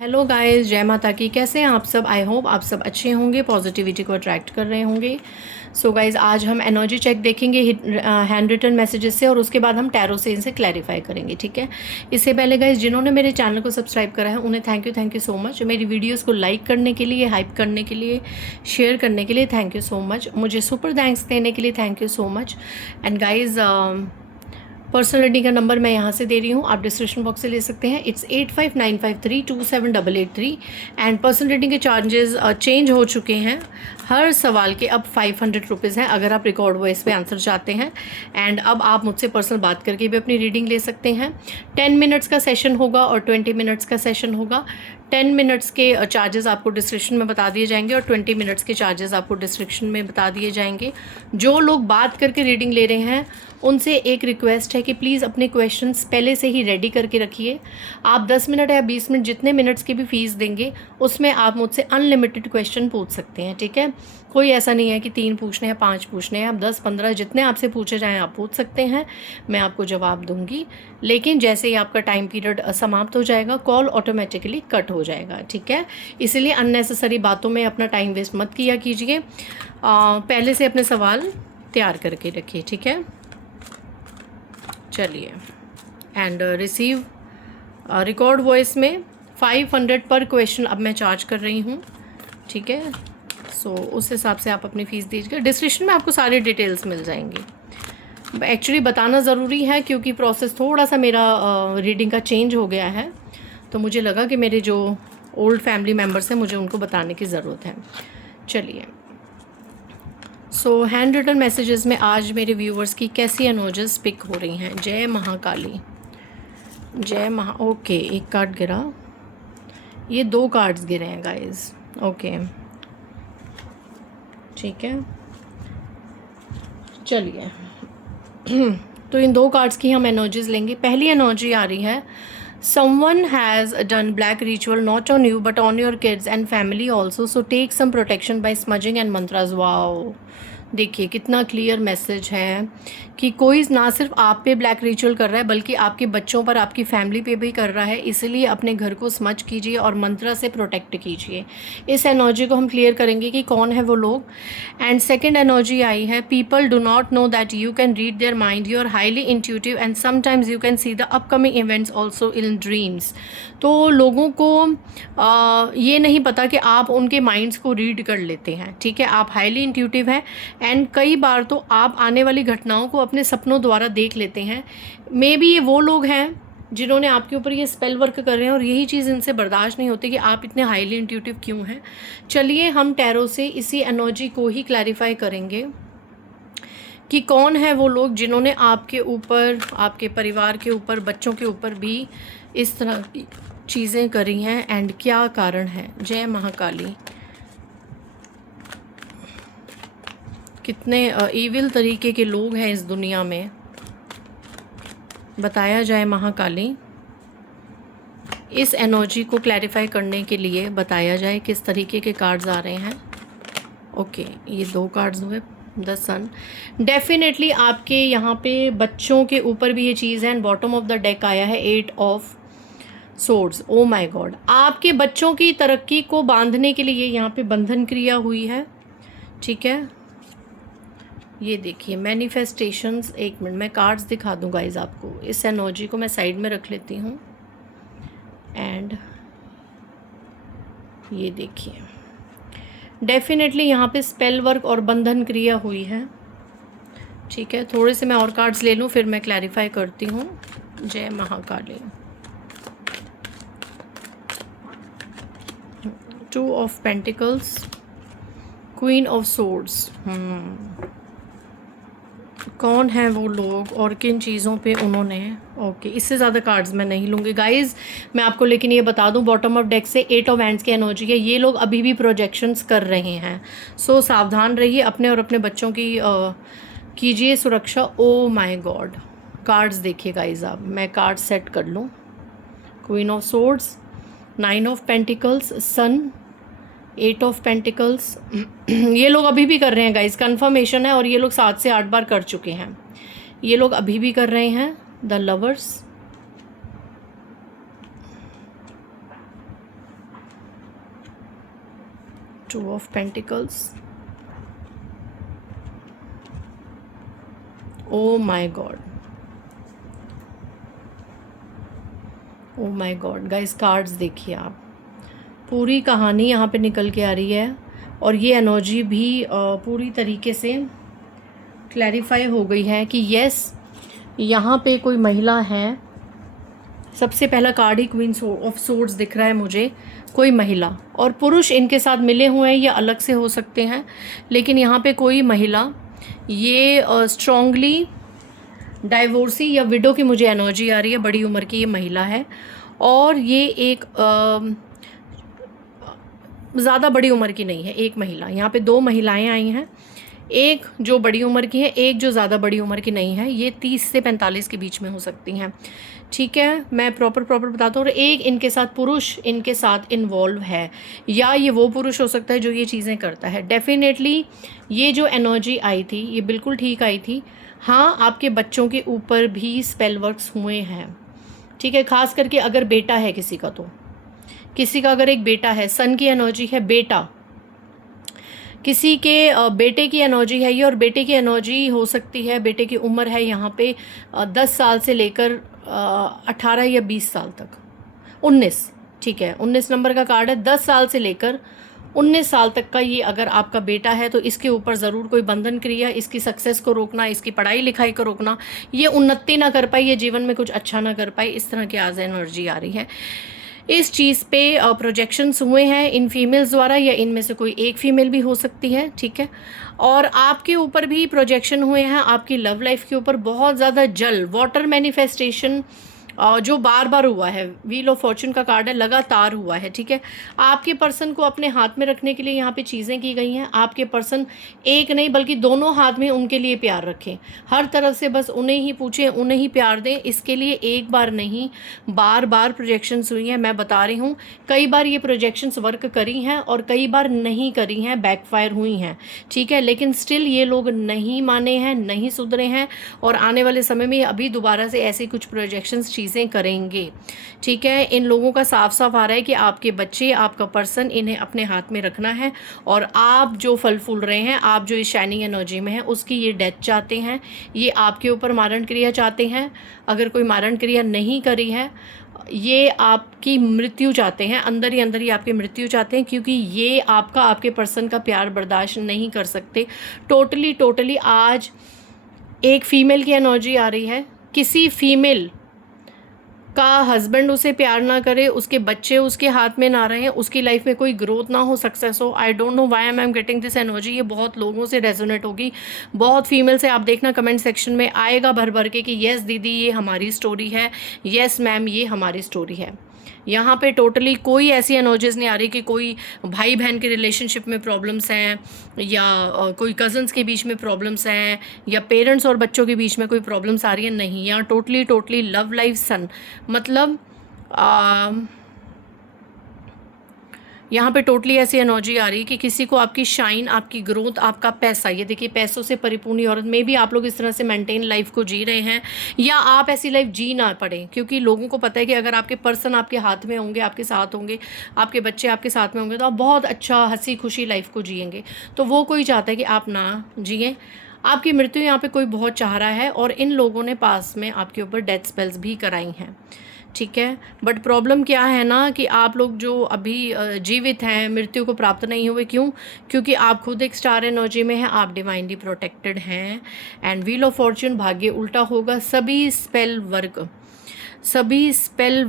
Hello guys, जय माता की। कैसे हैं आप सब? आई होप आप सब अच्छे होंगे, पॉजिटिविटी को अट्रैक्ट कर रहे होंगे। सो गाइस, आज हम एनर्जी चेक देखेंगे हैंड रिटन मैसेजेस से, और उसके बाद हम टैरो से इनसे क्लैरिफाई करेंगे, ठीक है। इससे पहले गाइस, जिन्होंने मेरे चैनल को सब्सक्राइब करा है उन्हें थैंक यू सो मच। मेरी वीडियोज़ को लाइक करने के लिए, हाइप करने के लिए, शेयर करने के लिए थैंक यू सो मच। मुझे सुपर थैंक्स देने के लिए thank you so much. And guys, personal reading का नंबर मैं यहाँ से दे रही हूँ, आप डिस्क्रिप्शन बॉक्स से ले सकते हैं। इट्स 8595327883। एंड पर्सनल रीडिंग के चार्जेस चेंज हो चुके हैं। हर सवाल के अब 500 रुपीज़ हैं अगर आप रिकॉर्ड वॉइस पे आंसर चाहते हैं। एंड अब आप मुझसे पर्सनल बात करके भी अपनी रीडिंग ले सकते हैं। 10 मिनट्स का सेशन होगा और 20 मिनट्स का सेशन होगा। 10 मिनट्स के चार्जेस आपको डिस्क्रिप्शन में बता दिए जाएंगे और 20 मिनट्स के चार्जेस आपको डिस्क्रिप्शन में बता दिए जाएंगे। जो लोग बात करके रीडिंग ले रहे हैं उनसे एक रिक्वेस्ट है कि प्लीज़ अपने क्वेश्चंस पहले से ही रेडी करके रखिए। आप 10 मिनट या 20 मिनट जितने मिनट्स की भी फ़ीस देंगे उसमें आप मुझसे अनलिमिटेड क्वेश्चन पूछ सकते हैं, ठीक है। कोई ऐसा नहीं है कि 3 पूछने हैं, 5 पूछने हैं। आप 10-15 जितने आपसे पूछे जाएँ आप पूछ सकते हैं, मैं आपको जवाब दूंगी। लेकिन जैसे ही आपका टाइम पीरियड समाप्त हो जाएगा, कॉल ऑटोमेटिकली कट हो जाएगा, ठीक है। इसलिए अननेसेसरी बातों में अपना टाइम वेस्ट मत किया कीजिए। पहले से अपने सवाल तैयार करके रखिए, ठीक है। चलिए, एंड रिसीव रिकॉर्ड वॉइस में 500 पर क्वेश्चन अब मैं चार्ज कर रही हूँ, ठीक है। सो उस हिसाब से आप अपनी फ़ीस दीजिएगा। डिस्क्रिप्शन में आपको सारी डिटेल्स मिल जाएंगी। एक्चुअली बताना ज़रूरी है क्योंकि प्रोसेस थोड़ा सा मेरा रीडिंग का चेंज हो गया है, तो मुझे लगा कि मेरे जो ओल्ड फैमिली मेम्बर्स हैं मुझे उनको बताने की ज़रूरत है। चलिए, सो हैंड रिटन मैसेजेस में आज मेरे व्यूवर्स की कैसी एनर्जीज पिक हो रही हैं। जय महाकाली, जय महा। ओके, एक कार्ड गिरा, ये 2 कार्ड्स गिरे हैं गाइस। ओके, ठीक है। चलिए, तो इन 2 कार्ड्स की हम एनर्जीज लेंगे। पहली एनर्जी आ रही है, someone has done black ritual not on you but on your kids and family also, so take some protection by smudging and mantras। wow, देखिए कितना क्लियर मैसेज है कि कोई ना सिर्फ आप पे ब्लैक रिचुअल कर रहा है बल्कि आपके बच्चों पर, आपकी फैमिली पे भी कर रहा है। इसलिए अपने घर को स्मच कीजिए और मंत्र से प्रोटेक्ट कीजिए। इस एनर्जी को हम क्लियर करेंगे कि कौन है वो लोग। एंड सेकंड एनर्जी आई है, people do not know that you can read their mind, you are highly intuitive and sometimes you can see the upcoming events also in dreams. तो लोगों को ये नहीं पता कि आप उनके माइंड्स को रीड कर लेते हैं, ठीक है। आप हाईली इंट्यूटिव हैं एंड कई बार तो आप आने वाली घटनाओं को अपने सपनों द्वारा देख लेते हैं। मे बी ये वो लोग हैं जिन्होंने आपके ऊपर ये स्पेल वर्क कर रहे हैं और यही चीज़ इनसे बर्दाश्त नहीं होती कि आप इतने हाईली इंट्यूटिव क्यों हैं। चलिए, हम टैरो से इसी एनर्जी को ही क्लैरिफाई करेंगे कि कौन है वो लोग जिन्होंने आपके ऊपर, आपके परिवार के ऊपर, बच्चों के ऊपर भी इस तरह की चीज़ें करी हैं एंड क्या कारण है। जय महाकाली, कितने ईविल तरीके के लोग हैं इस दुनिया में, बताया जाए महाकाली। इस एनर्जी को क्लैरिफाई करने के लिए बताया जाए किस तरीके के कार्ड्स आ रहे हैं। ओके, ये 2 कार्ड्स हुए, द सन। डेफिनेटली आपके यहाँ पे बच्चों के ऊपर भी ये चीज़ है। And bottom of the deck आया है 8 of swords. O my God, आपके बच्चों की तरक्की को बांधने के लिए यहाँ पे बंधन क्रिया हुई है, ठीक है। ये देखिए मैनिफेस्टेशंस। एक मिनट, मैं कार्ड्स दिखा दूँ गाइज आपको। इस एनर्जी को मैं साइड में रख लेती हूँ। एंड ये देखिए, डेफिनेटली यहाँ पे स्पेल वर्क और बंधन क्रिया हुई है, ठीक है। थोड़े से मैं और कार्ड्स ले लूँ फिर मैं क्लैरिफाई करती हूँ। जय Mahakali. 2 of pentacles, queen of swords. कौन है वो लोग और किन चीज़ों पे उन्होंने। ओके, इससे ज़्यादा कार्ड्स मैं नहीं लूँगी गाइज। मैं आपको लेकिन ये बता दूँ, बॉटम ऑफ डेक से 8 ऑफ हैंड्स की एनर्जी है। ये लोग अभी भी प्रोजेक्शंस कर रहे हैं, सो सावधान रहिए। अपने और अपने बच्चों की कीजिए सुरक्षा। ओ माय गॉड, कार्ड्स देखिए गाइज आप, मैं कार्ड सेट कर लूँ। Queen of swords, 9 of pentacles, sun, 8 of pentacles. ये लोग अभी भी कर रहे हैं गाइज, कन्फर्मेशन है। और ये लोग 7 से 8 बार कर चुके हैं। ये लोग अभी भी कर रहे हैं। The lovers, 2 of Pentacles. Oh my God. Oh my God. Guys cards देखिए आप, पूरी कहानी यहाँ पे निकल के आ रही है और ये एनर्जी भी पूरी तरीके से क्लैरिफाई हो गई है कि यस यहाँ पे कोई महिला है। सबसे पहला card he queen of swords दिख रहा है मुझे, कोई महिला, और पुरुष इनके साथ मिले हुए हैं या अलग से हो सकते हैं, लेकिन यहाँ पे कोई महिला, ये स्ट्रॉन्गली डाइवोर्सी या विडो की मुझे एनर्जी आ रही है। बड़ी उम्र की ये महिला है और ये एक ज़्यादा बड़ी उम्र की नहीं है, एक महिला। यहाँ पे 2 महिलाएं आई हैं, एक जो बड़ी उम्र की है, एक जो ज़्यादा बड़ी उम्र की नहीं है। ये 30 से 45 के बीच में हो सकती हैं, ठीक है, मैं प्रॉपर बताता हूँ। और एक इनके साथ पुरुष इनके साथ इन्वॉल्व है, या ये वो पुरुष हो सकता है जो ये चीज़ें करता है। डेफिनेटली ये जो एनर्जी आई थी ये बिल्कुल ठीक आई थी। हाँ, आपके बच्चों के ऊपर भी स्पेल वर्क्स हुए हैं, ठीक है, खास करके अगर बेटा है किसी का, तो किसी का अगर एक बेटा है, सन की एनर्जी है, बेटा, किसी के बेटे की एनर्जी है ये, और बेटे की एनर्जी हो सकती है, बेटे की उम्र है यहाँ पे 10 साल से लेकर 18 या 20 साल तक, 19, ठीक है, 19 नंबर का कार्ड है। 10 साल से लेकर 19 साल तक का ये अगर आपका बेटा है तो इसके ऊपर ज़रूर कोई बंधन क्रिया, इसकी सक्सेस को रोकना, इसकी पढ़ाई लिखाई को रोकना, ये उन्नति ना कर पाई, ये जीवन में कुछ अच्छा ना कर पाई, इस तरह की आज एनर्जी आ रही है। इस चीज़ पे प्रोजेक्शंस हुए हैं इन फीमेल्स द्वारा, या इनमें से कोई एक फीमेल भी हो सकती है, ठीक है, और आपके ऊपर भी प्रोजेक्शन हुए हैं, आपकी लव लाइफ के ऊपर बहुत ज़्यादा जल, वाटर मैनिफेस्टेशन जो बार बार हुआ है। व्हील ऑफ फॉर्चून का कार्ड है, लगातार हुआ है, ठीक है। आपके पर्सन को अपने हाथ में रखने के लिए यहाँ पे चीज़ें की गई हैं। आपके पर्सन एक नहीं बल्कि दोनों हाथ में उनके लिए प्यार रखें, हर तरफ से बस उन्हें ही पूछें, उन्हें ही प्यार दें। इसके लिए एक बार नहीं, बार बार प्रोजेक्शंस हुई हैं। मैं बता रही हूँ, कई बार ये प्रोजेक्शंस वर्क करी हैं और कई बार नहीं करी हैं, बैकफायर हुई हैं, ठीक है, लेकिन स्टिल ये लोग नहीं माने हैं, नहीं सुधरे हैं, और आने वाले समय में अभी दोबारा से ऐसी कुछ प्रोजेक्शंस चीज़ें करेंगे, ठीक है। इन लोगों का साफ साफ आ रहा है कि आपके बच्चे, आपका पर्सन, इन्हें अपने हाथ में रखना है, और आप जो फल फूल रहे हैं, आप जो इस शाइनिंग एनर्जी में हैं, उसकी ये डेथ चाहते हैं, ये आपके ऊपर मारण क्रिया चाहते हैं। अगर कोई मारण क्रिया नहीं करी है, ये आपकी मृत्यु चाहते हैं, अंदर ही आपकी मृत्यु चाहते हैं, क्योंकि ये आपका, आपके पर्सन का प्यार बर्दाश्त नहीं कर सकते। टोटली आज एक फीमेल की एनर्जी आ रही है। किसी फीमेल का हस्बैंड उसे प्यार ना करे, उसके बच्चे उसके हाथ में ना रहें, उसकी लाइफ में कोई ग्रोथ ना हो, सक्सेस हो। I don't know why I am getting this energy. ये बहुत लोगों से रेजोनेट होगी, बहुत फीमेल से। आप देखना कमेंट सेक्शन में आएगा भर भर के कि येस दीदी ये हमारी स्टोरी है, येस मैम ये हमारी स्टोरी है। यहाँ पे टोटली कोई ऐसी एनर्जीज नहीं आ रही कि कोई भाई बहन के रिलेशनशिप में प्रॉब्लम्स हैं, या कोई कज़न्स के बीच में प्रॉब्लम्स हैं, या पेरेंट्स और बच्चों के बीच में कोई प्रॉब्लम्स आ रही है, नहीं। यहाँ टोटली लव लाइफ सन, मतलब यहाँ पे टोटली ऐसी एनर्जी आ रही है कि किसी को आपकी शाइन, आपकी ग्रोथ, आपका पैसा, ये देखिए पैसों से परिपूर्ण औरत में भी आप लोग इस तरह से मेंटेन लाइफ को जी रहे हैं, या आप ऐसी लाइफ जी ना पड़े, क्योंकि लोगों को पता है कि अगर आपके पर्सन आपके हाथ में होंगे, आपके साथ होंगे, आपके बच्चे आपके साथ में होंगे, तो आप बहुत अच्छा हंसी खुशी लाइफ को जिएंगे। तो वो कोई चाहता है कि आप ना जिएँ, आपकी मृत्यु यहाँ पे कोई बहुत चाह रहा है, और इन लोगों ने पास में आपके ऊपर डेथ स्पेल्स भी कराई हैं, ठीक है। बट प्रॉब्लम क्या है ना कि आप लोग जो अभी जीवित हैं, मृत्यु को प्राप्त नहीं हुए, क्यों? क्योंकि आप खुद एक स्टार एनर्जी में हैं, आप डिवाइनली प्रोटेक्टेड हैं। एंड व्हील ऑफ फॉर्च्यून, भाग्य उल्टा होगा। सभी स्पेल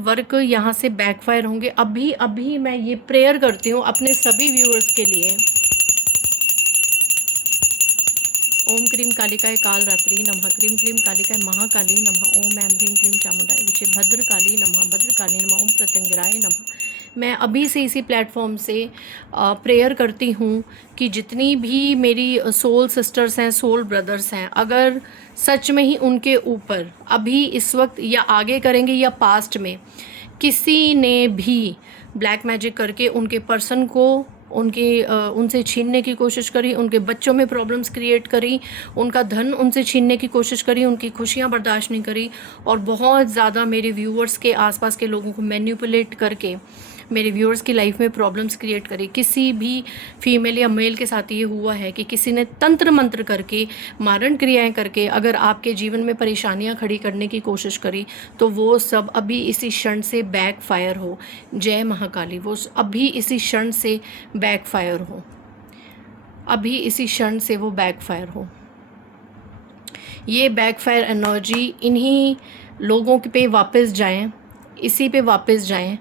वर्क यहाँ से बैकफायर होंगे। अभी मैं ये प्रेयर करती हूँ अपने सभी व्यूअर्स के लिए। ओम क्रीम कालिकाय काल रात्रि नमः, क्रीम क्लीम कालिकाय महाकाली नमः, ओम ऐं ह्रीं क्लीम चामुंडाय विचे भद्रकाली नमः, भद्रकाली नमः, ओम प्रत्यंगिराय नमः। मैं अभी से इसी प्लेटफॉर्म से प्रेयर करती हूँ कि जितनी भी मेरी सोल सिस्टर्स हैं, सोल ब्रदर्स हैं, अगर सच में ही उनके ऊपर अभी इस वक्त या आगे करेंगे या पास्ट में किसी ने भी ब्लैक मैजिक करके उनके पर्सन को उनसे छीनने की कोशिश करी, उनके बच्चों में प्रॉब्लम्स क्रिएट करी, उनका धन उनसे छीनने की कोशिश करी, उनकी खुशियाँ बर्दाश्त नहीं करी, और बहुत ज़्यादा मेरे व्यूअर्स के आसपास के लोगों को मैनिपुलेट करके मेरे व्यूअर्स की लाइफ में प्रॉब्लम्स क्रिएट करी, किसी भी फीमेल या मेल के साथ ये हुआ है कि किसी ने तंत्र मंत्र करके, मारण क्रियाएं करके अगर आपके जीवन में परेशानियां खड़ी करने की कोशिश करी, तो वो सब अभी इसी क्षण से बैकफायर हो। जय महाकाली, वो अभी इसी क्षण से बैकफायर हो, अभी इसी क्षण से वो बैकफायर हो। ये बैकफायर एनर्जी इन्हीं लोगों पे वापस जाएं, इसी पे वापस जाएं,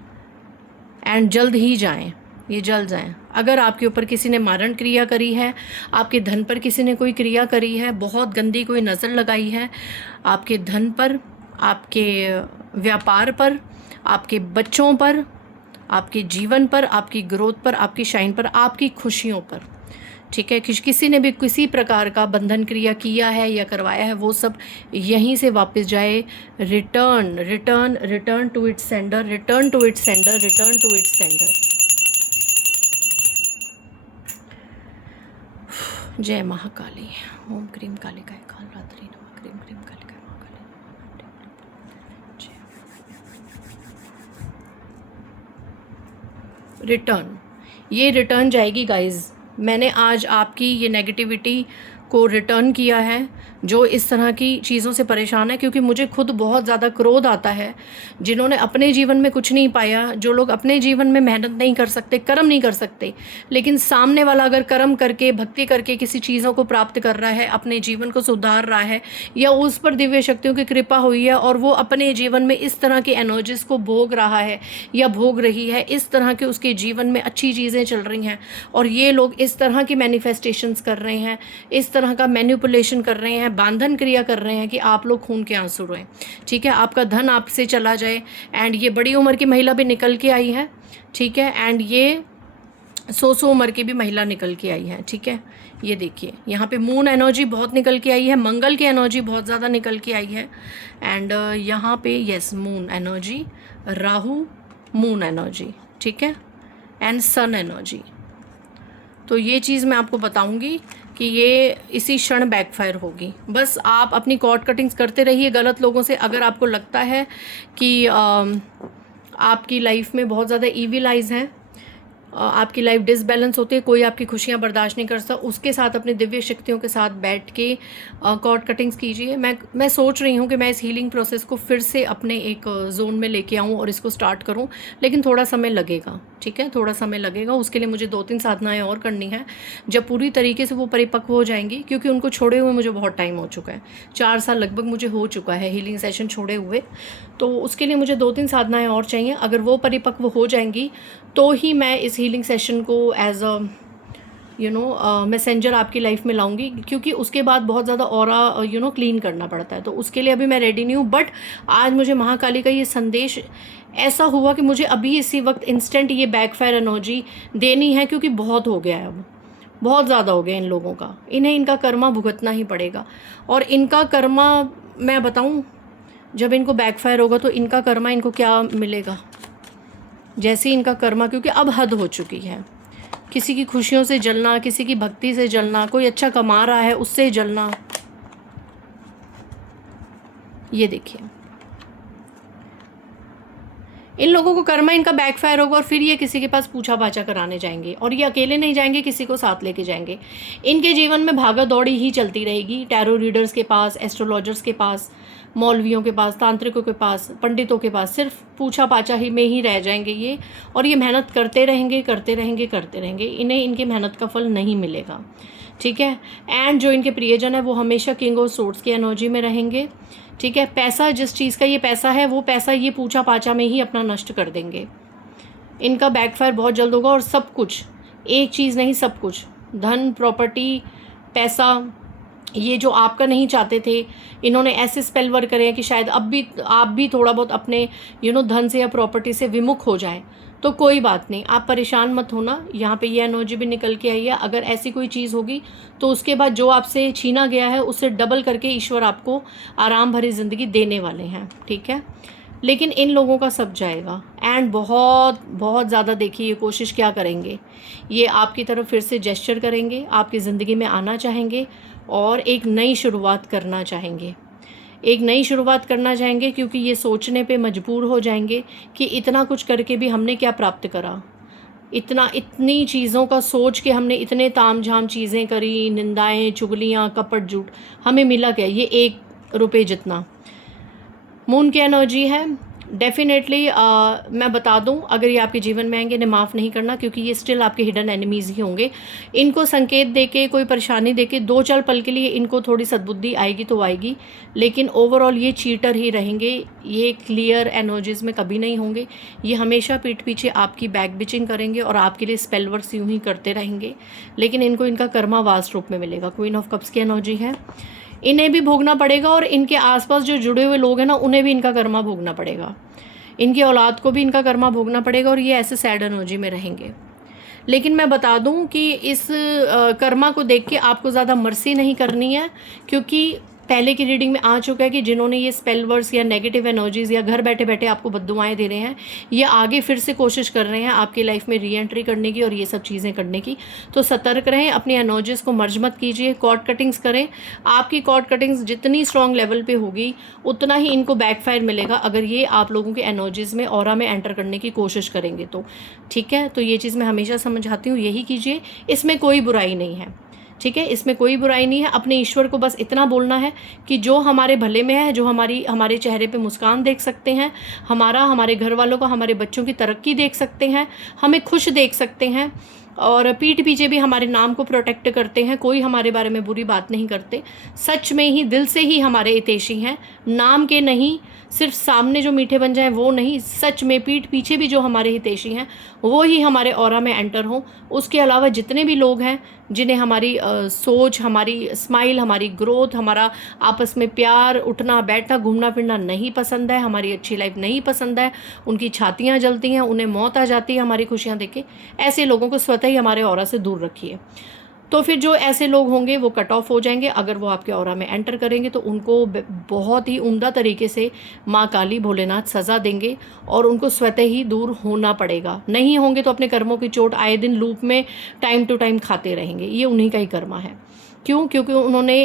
एंड जल्द ही जाएं, ये जल्द जाएं। अगर आपके ऊपर किसी ने मारण क्रिया करी है, आपके धन पर किसी ने कोई क्रिया करी है, बहुत गंदी कोई नज़र लगाई है आपके धन पर, आपके व्यापार पर, आपके बच्चों पर, आपके जीवन पर, आपकी ग्रोथ पर, आपकी शाइन पर, आपकी खुशियों पर, ठीक है, किसी ने भी किसी प्रकार का बंधन क्रिया किया है या करवाया है, वो सब यहीं से वापस जाए। Return return return to its sender, return to its sender, return to its sender. जय महाकाली। ओम क्रीम कालिकाय काल रात्रि नमः, क्रीम क्रीम कालिकाय महाकाली नमः। रिटर्न, ये रिटर्न जाएगी गाइज। मैंने आज आपकी ये नेगेटिविटी को रिटर्न किया है, जो इस तरह की चीज़ों से परेशान है, क्योंकि मुझे खुद बहुत ज़्यादा क्रोध आता है। जिन्होंने अपने जीवन में कुछ नहीं पाया, जो लोग अपने जीवन में मेहनत नहीं कर सकते, कर्म नहीं कर सकते, लेकिन सामने वाला अगर कर्म करके, भक्ति करके किसी चीज़ों को प्राप्त कर रहा है, अपने जीवन को सुधार रहा है, या उस पर दिव्य शक्तियों की कृपा हुई है और वो अपने जीवन में इस तरह की एनर्जीज को भोग रहा है या भोग रही है, इस तरह के उसके जीवन में अच्छी चीज़ें चल रही हैं, और ये लोग इस तरह की मैनिफेस्टेशंस कर रहे हैं, इस तरह का मैनिपुलेशन कर रहे हैं, बांधन क्रिया कर रहे हैं कि आप लोग खून के आंसू रोएं, ठीक है, आपका धन आपसे चला जाए। एंड ये बड़ी उम्र की महिला भी निकल के आई है, ठीक है, एंड ये 100 उम्र की भी महिला निकल के आई है, ठीक है। ये देखिए यहाँ पे मून एनर्जी बहुत निकल के आई है, मंगल की एनर्जी बहुत ज़्यादा निकल के आई है, एंड यहाँ पे yes moon energy, Rahu moon energy, ठीक है, एंड सन एनर्जी। तो ये चीज़ मैं आपको बताऊंगी कि ये इसी क्षण बैकफायर होगी। बस आप अपनी कॉर्ड कटिंग्स करते रहिए गलत लोगों से। अगर आपको लगता है कि आपकी लाइफ में बहुत ज़्यादा ईविल आइज़ हैं, आपकी लाइफ डिसबैलेंस होती है, कोई आपकी खुशियाँ बर्दाश्त नहीं कर सकता, उसके साथ अपने दिव्य शक्तियों के साथ बैठ के कॉर्ड कटिंग्स कीजिए। मैं सोच रही हूँ कि मैं इस हीलिंग प्रोसेस को फिर से अपने एक जोन में लेके आऊँ और इसको स्टार्ट करूँ, लेकिन थोड़ा समय लगेगा, ठीक है, थोड़ा समय लगेगा। उसके लिए मुझे 2-3 साधनाएँ और करनी है। जब पूरी तरीके से वो परिपक्व हो जाएंगी, क्योंकि उनको छोड़े हुए मुझे बहुत टाइम हो चुका है, 4 साल लगभग मुझे हो चुका है हीलिंग सेशन छोड़े हुए, तो उसके लिए मुझे 2-3 साधनाएँ और चाहिए। अगर वो परिपक्व हो जाएंगी तो ही मैं इस हीलिंग सेशन को एज अ मैसेंजर आपकी लाइफ में लाऊंगी, क्योंकि उसके बाद बहुत ज़्यादा ऑरा क्लीन करना पड़ता है, तो उसके लिए अभी मैं रेडी नहीं हूँ। बट आज मुझे महाकाली का ये संदेश ऐसा हुआ कि मुझे अभी इसी वक्त इंस्टेंट ये बैकफायर एनर्जी देनी है, क्योंकि बहुत हो गया है, अब बहुत ज़्यादा हो गया इन लोगों का, इन्हें इनका कर्मा भुगतना ही पड़ेगा। और इनका कर्मा मैं बताऊँ, जब इनको बैकफायर होगा तो इनका कर्मा इनको क्या मिलेगा, जैसे ही इनका कर्मा, क्योंकि अब हद हो चुकी है, किसी की खुशियों से जलना, किसी की भक्ति से जलना, कोई अच्छा कमा रहा है उससे जलना। ये देखिए इन लोगों को कर्मा इनका बैकफायर होगा, और फिर ये किसी के पास पूछा पाछा कराने जाएंगे, और ये अकेले नहीं जाएंगे, किसी को साथ लेके जाएंगे। इनके जीवन में भागा दौड़ी ही चलती रहेगी, टैरो रीडर्स के पास, एस्ट्रोलॉजर्स के पास, मौलवियों के पास, तांत्रिकों के पास, पंडितों के पास, सिर्फ पूछा पाछा ही में ही रह जाएंगे ये, और ये मेहनत करते रहेंगे करते रहेंगे करते रहेंगे, इन्हें इनकी मेहनत का फल नहीं मिलेगा, ठीक है। एंड जो इनके प्रियजन है वो हमेशा किंग ऑफ सोर्ड्स की एनर्जी में रहेंगे, ठीक है। पैसा, जिस चीज़ का ये पैसा है, वो पैसा ये पूछा पाछा में ही अपना नष्ट कर देंगे। इनका बैकफायर बहुत जल्द होगा, और सब कुछ, एक चीज़ नहीं सब कुछ, धन, प्रॉपर्टी, पैसा, ये जो आपका नहीं चाहते थे, इन्होंने ऐसे स्पेल वर्क करे हैं कि शायद अब भी आप भी थोड़ा बहुत अपने धन से या प्रॉपर्टी से विमुख हो जाए। तो कोई बात नहीं, आप परेशान मत होना। यहाँ पे ये एनर्जी भी निकल के आई है। अगर ऐसी कोई चीज़ होगी तो उसके बाद जो आपसे छीना गया है उससे डबल करके ईश्वर आपको आराम भरी ज़िंदगी देने वाले हैं, ठीक है। लेकिन इन लोगों का सब जाएगा, एंड बहुत बहुत ज़्यादा देखिए ये कोशिश क्या करेंगे, ये आपकी तरफ फिर से जेस्चर करेंगे, आपकी ज़िंदगी में आना चाहेंगे और एक नई शुरुआत करना चाहेंगे। एक नई शुरुआत करना चाहेंगे, क्योंकि ये सोचने पे मजबूर हो जाएंगे कि इतना कुछ करके भी हमने क्या प्राप्त करा, इतनी चीज़ों का सोच के हमने इतने ताम झाम चीज़ें करी, निंदाएं, चुगलियाँ, कपट, झूठ, हमें मिला क्या, ये 1 रुपये जितना। मून की एनर्जी है। डेफिनेटली मैं बता दूं, अगर ये आपके जीवन में आएंगे, इन्हें माफ़ नहीं करना, क्योंकि ये स्टिल आपके हिडन एनिमीज़ ही होंगे। इनको संकेत देके, कोई परेशानी देके, 2-4 पल के लिए इनको थोड़ी सद्बुद्धि आएगी तो आएगी, लेकिन ओवरऑल ये चीटर ही रहेंगे। ये क्लियर एनर्जीज़ में कभी नहीं होंगे। ये हमेशा पीठ पीछे आपकी बैक बिचिंग करेंगे और आपके लिए स्पेल वर्क्स यूँ ही करते रहेंगे, लेकिन इनको इनका कर्मा वास्ट रूप में मिलेगा। क्वीन ऑफ कप्स की एनर्जी है। इन्हें भी भोगना पड़ेगा और इनके आसपास जो जुड़े हुए लोग हैं ना, उन्हें भी इनका कर्मा भोगना पड़ेगा। इनकी औलाद को भी इनका कर्मा भोगना पड़ेगा और ये ऐसे सैड एनर्जी में रहेंगे। लेकिन मैं बता दूं कि इस कर्मा को देख के आपको ज़्यादा मर्सी नहीं करनी है, क्योंकि पहले की रीडिंग में आ चुका है कि जिन्होंने ये स्पेल वर्ड्स या नेगेटिव एनर्जीज़ या घर बैठे बैठे आपको बद्दुआएं दे रहे हैं, ये आगे फिर से कोशिश कर रहे हैं आपकी लाइफ में री एंट्री करने की और ये सब चीज़ें करने की। तो सतर्क रहें, अपनी एनर्जीज़ को मर्ज मत कीजिए, कॉर्ड कटिंग्स करें। आपकी कॉर्ड कटिंग्स जितनी स्ट्रॉन्ग लेवल पे होगी, उतना ही इनको बैकफायर मिलेगा अगर ये आप लोगों के एनर्जीज़ में, ऑरा में एंटर करने की कोशिश करेंगे तो। ठीक है, तो ये चीज़ मैं हमेशा समझाती हूँ, यही कीजिए, इसमें कोई बुराई नहीं है। ठीक है, इसमें कोई बुराई नहीं है। अपने ईश्वर को बस इतना बोलना है कि जो हमारे भले में है, जो हमारे चेहरे पे मुस्कान देख सकते हैं, हमारे घर वालों को, हमारे बच्चों की तरक्की देख सकते हैं, हमें खुश देख सकते हैं, और पीठ पीछे भी हमारे नाम को प्रोटेक्ट करते हैं, कोई हमारे बारे में बुरी बात नहीं करते, सच में ही दिल से ही हमारे हितैषी हैं, नाम के नहीं, सिर्फ सामने जो मीठे बन जाएं वो नहीं, सच में पीठ पीछे भी जो हमारे हितैषी हैं वो ही हमारे ऑरा में एंटर हों। उसके अलावा जितने भी लोग हैं जिन्हें हमारी सोच, हमारी स्माइल, हमारी ग्रोथ, हमारा आपस में प्यार, उठना बैठना, घूमना फिरना नहीं पसंद है, हमारी अच्छी लाइफ नहीं पसंद है, उनकी छातियाँ जलती हैं, उन्हें मौत आ जाती है हमारी खुशियाँ देख के, ऐसे लोगों को स्वतः ही हमारे ऑरा से दूर रखिए। तो फिर जो ऐसे लोग होंगे वो कट ऑफ हो जाएंगे। अगर वो आपके ऑरा में एंटर करेंगे तो उनको बहुत ही उम्दा तरीके से माँ काली, भोलेनाथ सज़ा देंगे और उनको स्वतः ही दूर होना पड़ेगा। नहीं होंगे तो अपने कर्मों की चोट आए दिन लूप में टाइम टू टाइम खाते रहेंगे। ये उन्हीं का ही कर्मा है। क्यों? क्योंकि उन्होंने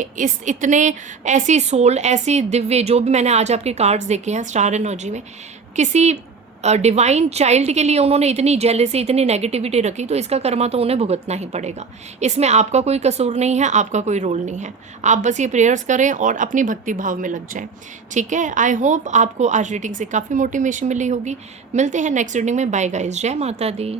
इतने ऐसी सोल, ऐसी दिव्य, जो भी मैंने आज आपके कार्ड्स देखे हैं स्टार एनर्जी में, किसी डिवाइन चाइल्ड के लिए उन्होंने इतनी जेलसी, इतनी नेगेटिविटी रखी, तो इसका कर्मा तो उन्हें भुगतना ही पड़ेगा। इसमें आपका कोई कसूर नहीं है, आपका कोई रोल नहीं है। आप बस ये प्रेयर्स करें और अपनी भक्ति भाव में लग जाएं। ठीक है, आई होप आपको आज रीडिंग से काफ़ी मोटिवेशन मिली होगी। मिलते हैं नेक्स्ट रीडिंग में। बाय गाइस, जय माता दी।